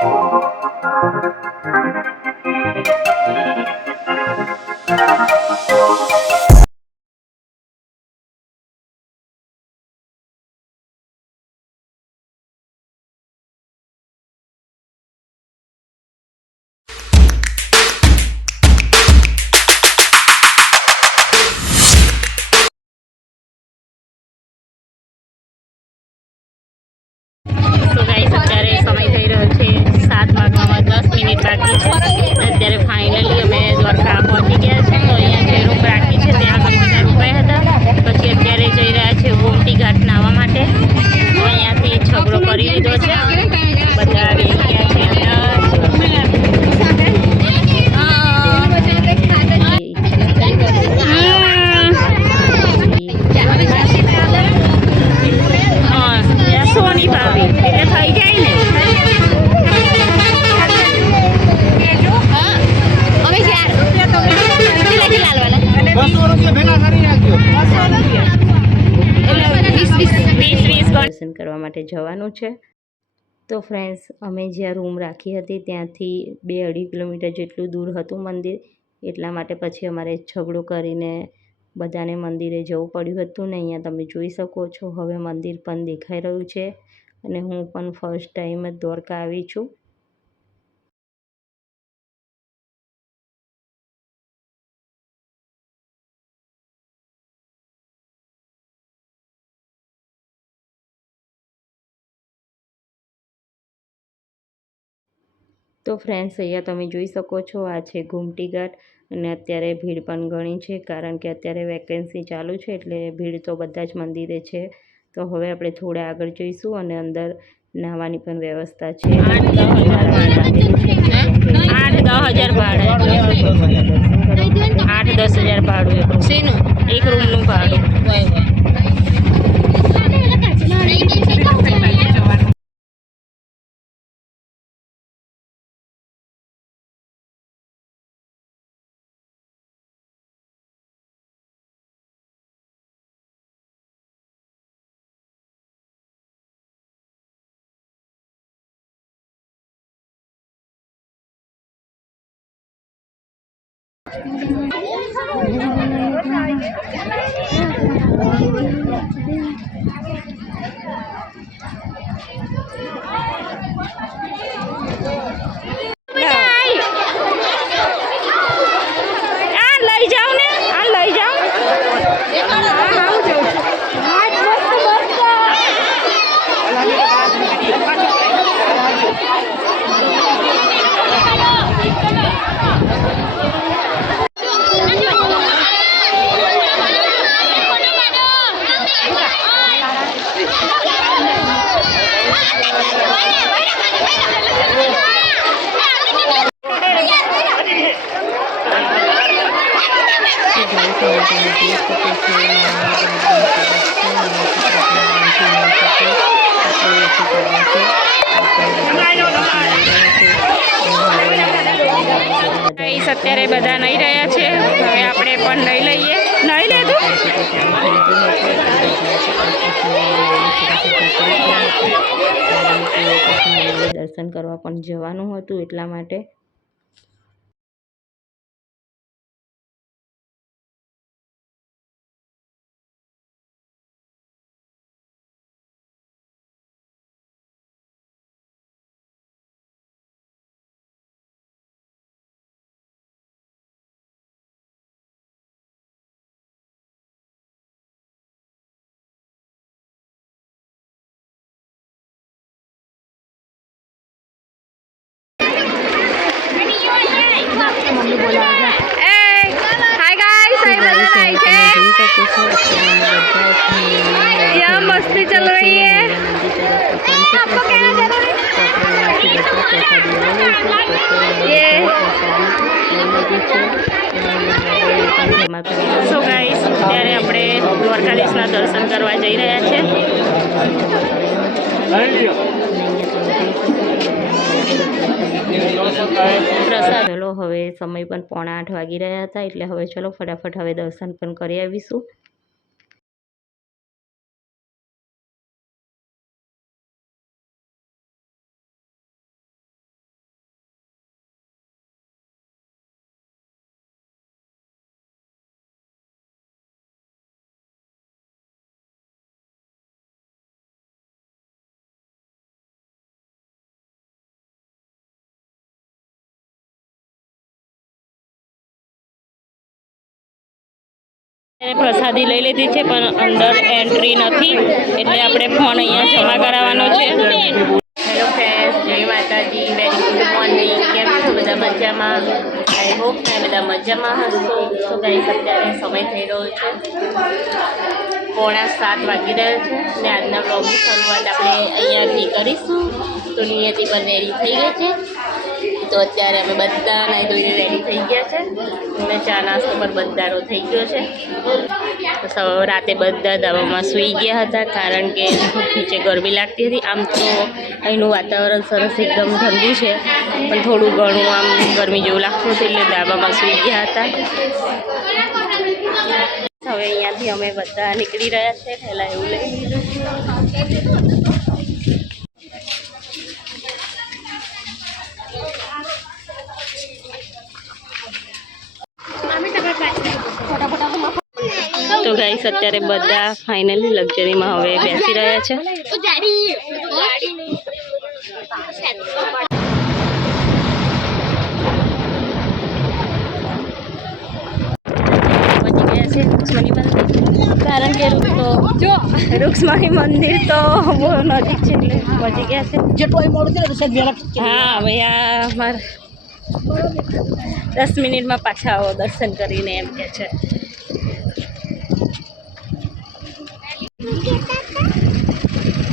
તો દર્શન કરવા માટે જવાનું છે. તો ફ્રેન્ડ્સ, અમે જ્યાં રૂમ રાખી હતી ત્યાંથી બે અઢી કિલોમીટર જેટલું દૂર હતું મંદિર. એટલા માટે પછી અમારે ઝઘડો કરીને બધાને મંદિરે જવું પડ્યું હતું ને અહીંયા તમે જોઈ શકો છો. હવે મંદિર પણ દેખાઈ રહ્યું છે અને હું પણ ફર્સ્ટ ટાઈમ જ દ્વારકા આવી છું. તો ફ્રેન્ડ્સ અહીંયા તમે જોઈ શકો છો, આ છે ઘૂમટી ઘાટ અને અત્યારે ભીડ પણ ઘણી છે કારણ કે અત્યારે વેકેન્સી ચાલુ છે એટલે ભીડ તો બધા જ મંદિરે છે. તો હવે આપણે થોડા આગળ જઈશું અને અંદર નાહવાની પણ વ્યવસ્થા છે. આઠ દસ હજાર ભાડું આઠ દસ હજાર ભાડું. એક રૂમનું ભાડું. આ લઈ જાઓ ને આ લઈ જાઓ ગાઈસ અત્યારે બધા નહીં રહ્યા છે. હવે આપણે પણ નહીં લઈએ. નહીં લેતું દર્શન કરવા પણ જવાનું હતું એટલા માટે. સો ગાઈસ અત્યારે આપણે દ્વારકાધીશના દર્શન કરવા જઈ રહ્યા છે પ્રસાદ ચલો હવે સમય પણ પોણા આઠ વાગી રહ્યા હતા, એટલે હવે ચલો ફટાફટ હવે દર્શન પણ કરી આવીશું. પ્રસાદી લઈ લીધી છે, પણ અંદર એન્ટ્રી નથી, એટલે આપણે ફોન અહીંયા જમા કરાવવાનો છે. હેલો ફ્રેન્ડ્સ જય માતાજી વેરી ગુડ મોર્નિંગ કેમ છો બધા મજામાં? આઈ હોપ તમે બધા મજામાં હશો. તો ગાઈસ અત્યારે સમય થઈ રહ્યો છે. પોણા સાત વાગી રહ્યો છે અને આજના બ્લોગની શરૂઆત આપણે અહીંયાથી કરીશું. તો નિયતિ રેડી થઈ ગઈ છે. તો અત્યારે અમે બધા નાઈ ધોઈને રેડી થઈ ગયા છે. અને ચા નાસ્તો પર બધાનો થઈ ગયો છે. રાતે બધા દવામાં સૂઈ ગયા હતા, કારણ કે નીચે ગરમી લાગતી હતી. આમ તો અહીંનું વાતાવરણ સરસ એકદમ ઠંડુ છે, પણ થોડું ઘણું આમ ગરમી જેવું લાગતું હતું એટલે ધાબામાં સૂઈ ગયા હતા. હવે અહીંયાથી અમે બધા નીકળી રહ્યા છે, પહેલાં એવું લઈ. તો ગાઈસ અત્યારે બધા ફાઇનલી લક્ઝરીમાં હવે બેસી રહ્યા છે. કારણ કે રૂક રૂક્ષ્મણી મંદિર તો બહુ નજીક છે એટલે પહોંચી ગયા છે. હા ભાઈ આ માર દસ મિનિટમાં પાછા આવો દર્શન કરીને એમ કે છે.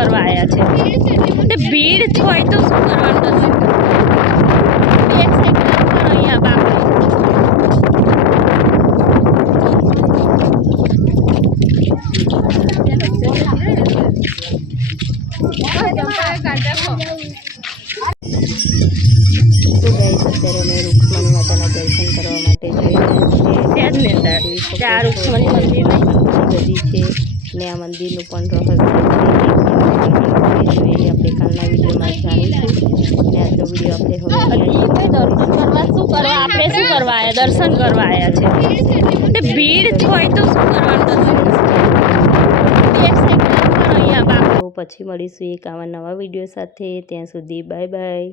કરવા આવ્યા છે. ભીડ હોય તો શું કરવાનું? ત્યાં રૂક્ષ્મણી મંદિર બધી છે. ને આ મંદિરનું પણ રહસ્ય એ આપણે કાલના વિડીયોમાં વીડિયો આપણે શું કરવા દર્શન કરવા આવ્યા છે ભીડ હોય તો શું કરવાનું પછી મળીશું એક આવા નવા વીડિયો સાથે ત્યાં સુધી બાય બાય